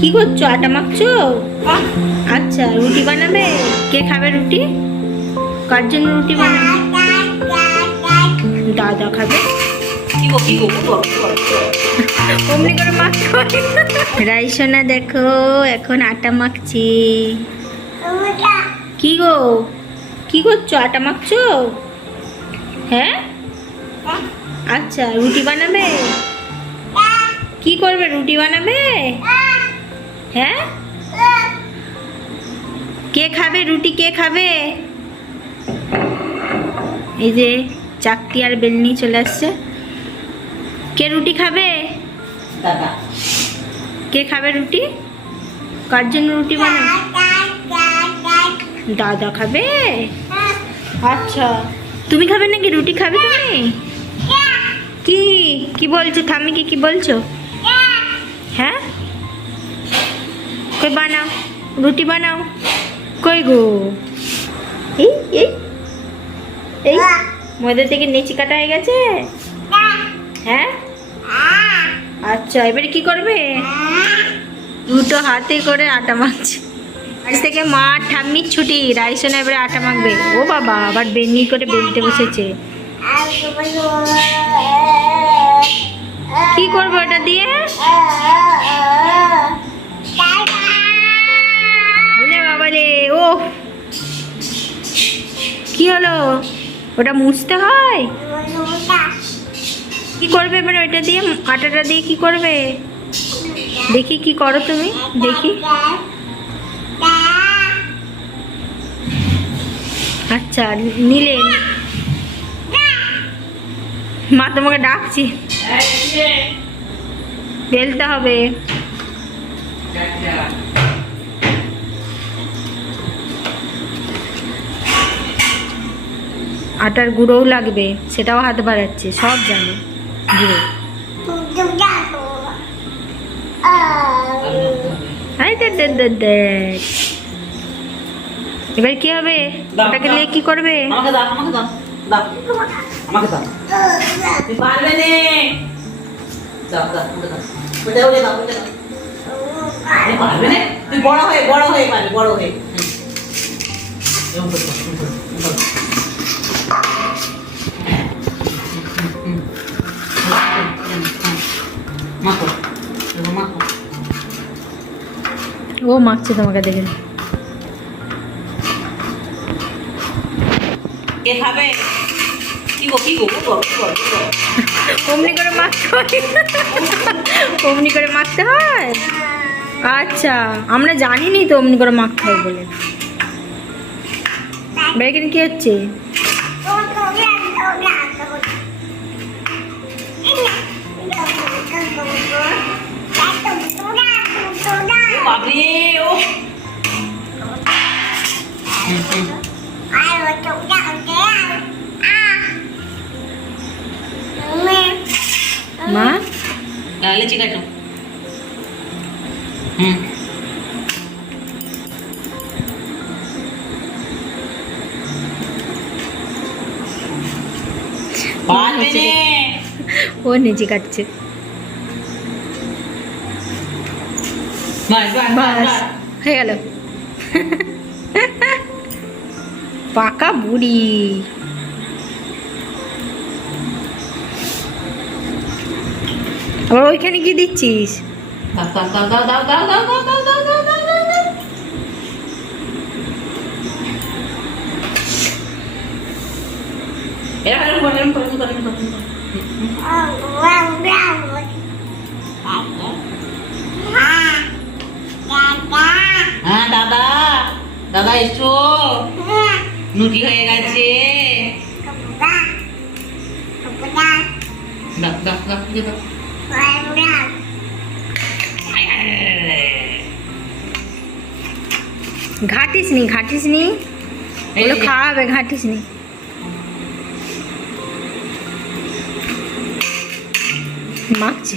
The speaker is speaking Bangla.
কি করছো? আটা মাখছো? আচ্ছা, রুটি বানাবে? কে খাবে রুটি? কার জন্য রুটি বানাবে? দাদা খাবে। অমনি করে মাখতে হয়। রাইসোনা দেখো এখন আটা মাখছি। কি গো, কি করছো? আটা মাখছো? হ্যাঁ, আচ্ছা, রুটি বানাবে? কি করবে? রুটি বানাবে? হ্যাঁ, কে খাবে রুটি? কে খাবে? এই যে চাকতি আর বেলনি চলে আসছে। কে রুটি খাবে? দাদা। কে খাবে রুটি? কার জন্য রুটি বানাবে? দাদা খাবে। আচ্ছা, তুমি খাবে নাকি? রুটি খাবে তুমি? কি কি বলছো? থামিকে কি বলছো? হ্যাঁ, কই বানাও, রুটি বানাও। কই গো? এই এই এই ময়দা থেকে নেচি কাটা হয়ে গেছে। হ্যাঁ, আচ্ছা, এবারে কি করবে? দুটো হাতে করে আটা মাখছে। আজ থেকে মা ঠাম্মির ছুটি, রাইসোনা এবারে আটা মাখবে। ও বাবা, আবার বেনি করে বেলতে বসেছে। কি করবো এটা দিয়ে? ওরে বাবা রে, ও কি হলো? ওটা মুছতে হয়? কি করবে এবার ওইটা দিয়ে? আটাটা দিয়ে কি করবে? দেখি কি করো তুমি, দেখি। আচ্ছা, নিলে মা তোমাকে ডাকছি, বেলতে হবে। আটার গুঁড়োও লাগবে, সেটাও হাত বাড়াচ্ছে, সব জানে গুঁড়ো। এবার কি হবে? ওটাকে নিয়ে কি করবে? আমাকে দাও, আমাকে দাও, দাও, আমাকে দাও। তুই পারবে নে। দাও, দাও, আমাকে দাও। ওটা ওটা দাও, ওটা দাও। তুই পারবে নে। তুই বড় হয়ে পারবি, বড় হয়ে। এরকম করতে হবে, এরকম করতে হবে। মাখো, এরকম মাখো। ও মাখছে তোমাকে দেখে। কে খাবে? কি গো, কি গো, কি গো, কি গো, কি গো? অমনি করে মাখতে হয়? অমনি করে মাখতে হয়? আচ্ছা, আমরা জানিনি তো অমনি করে মাখতে হয় বলে। এখানে কি হচ্ছে? বাবরে, ও মা লেচি কাটো। পারবে নে। ও নিচে কাটছে। বাস, বাস, বাস, বাস, বাস। হয়ে গেল। পাকা বুড়ি। আবার ওইখানে কি দিচ্ছিস? দাও, দাও, দাও, দাও, দাও, দাও, দাও, দাও, দাও, দাও, দাও, দাও, দাও। এরকম করে, এরকম করে, এরকম করে, এরকম করে। হ্যাঁ, দাদা, দাদা এসো, নুটি হয়ে গেছে। দাও, দাও, দাও, দিয়ে দাও। ঘাটিস নি, ঘাটিস নি, ওগুলো খাওয়াবে, ঘাটিস নি। মাখছি।